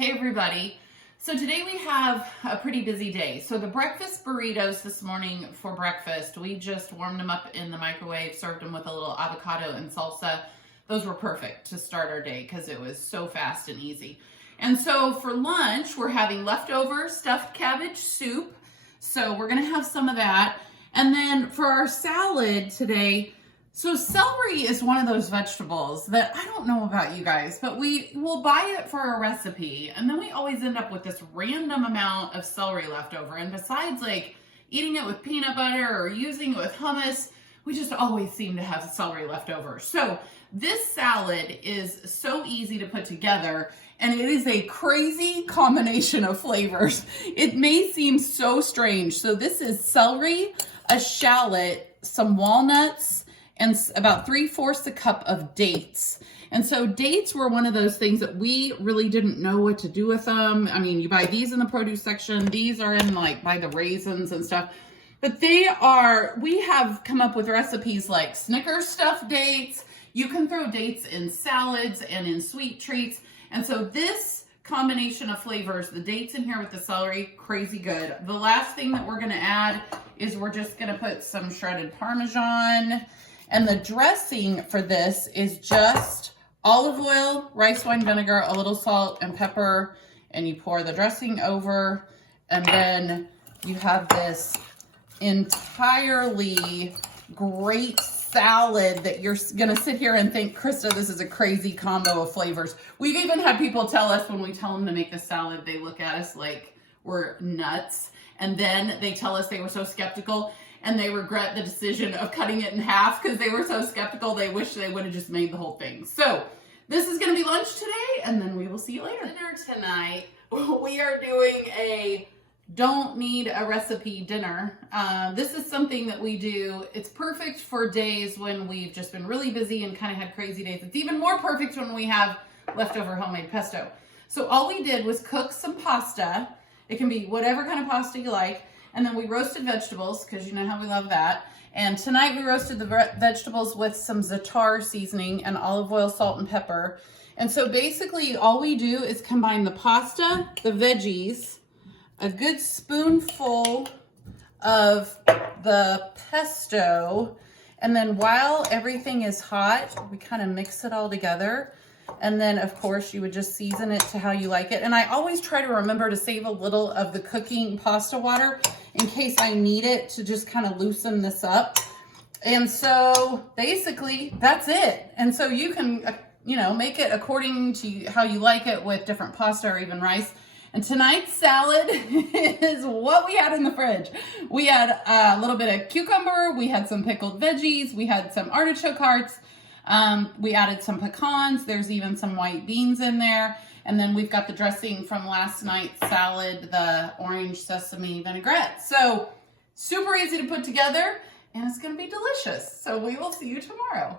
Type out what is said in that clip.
Hey everybody. So today we have a pretty busy day. So the breakfast burritos this morning for breakfast, we just warmed them up in the microwave, served them with a little avocado and salsa. Those were perfect to start our day because it was so fast and easy. And so for lunch, we're having leftover stuffed cabbage soup. So we're gonna have some of that. And then for our salad today, so celery is one of those vegetables that I don't know about you guys, but we will buy it for a recipe and then we always end up with this random amount of celery left over. And besides like eating it with peanut butter or using it with hummus, we just always seem to have celery left over. So this salad is so easy to put together and it is a crazy combination of flavors. It may seem so strange. So this is celery, a shallot, some walnuts, and about 3/4 a cup of dates. And so dates were one of those things that we really didn't know what to do with them. I mean, you buy these in the produce section. These are in like by the raisins and stuff. But we have come up with recipes like Snickers stuffed dates. You can throw dates in salads and in sweet treats. And so this combination of flavors, the dates in here with the celery, crazy good. The last thing that we're gonna add is we're just gonna put some shredded Parmesan. And the dressing for this is just olive oil, rice wine vinegar, a little salt and pepper, and you pour the dressing over, and then you have this entirely great salad that you're gonna sit here and think, Krista, this is a crazy combo of flavors. We've even had people tell us when we tell them to make the salad, they look at us like we're nuts. And then they tell us they were so skeptical and they regret the decision of cutting it in half because they were so skeptical they wish they would have just made the whole thing. So this is going to be lunch today, and then we will see you later. Dinner tonight, we are doing a don't need a recipe dinner. This is something that we do. It's perfect for days when we've just been really busy and kind of had crazy days. It's even more perfect when we have leftover homemade pesto. So all we did was cook some pasta. It can be whatever kind of pasta you like. And then we roasted vegetables, because you know how we love that. And tonight we roasted the vegetables with some za'atar seasoning and olive oil, salt, and pepper. And so basically all we do is combine the pasta, the veggies, a good spoonful of the pesto, and then while everything is hot, we kind of mix it all together. And then, of course, you would just season it to how you like it. And I always try to remember to save a little of the cooking pasta water in case I need it to just kind of loosen this up. And so basically that's it. And so you can, make it according to how you like it with different pasta or even rice. And tonight's salad is what we had in the fridge. We had a little bit of cucumber. We had some pickled veggies. We had some artichoke hearts. We added some pecans. There's even some white beans in there. And then we've got the dressing from last night's salad, the orange sesame vinaigrette. So super easy to put together and it's going to be delicious. So we will see you tomorrow.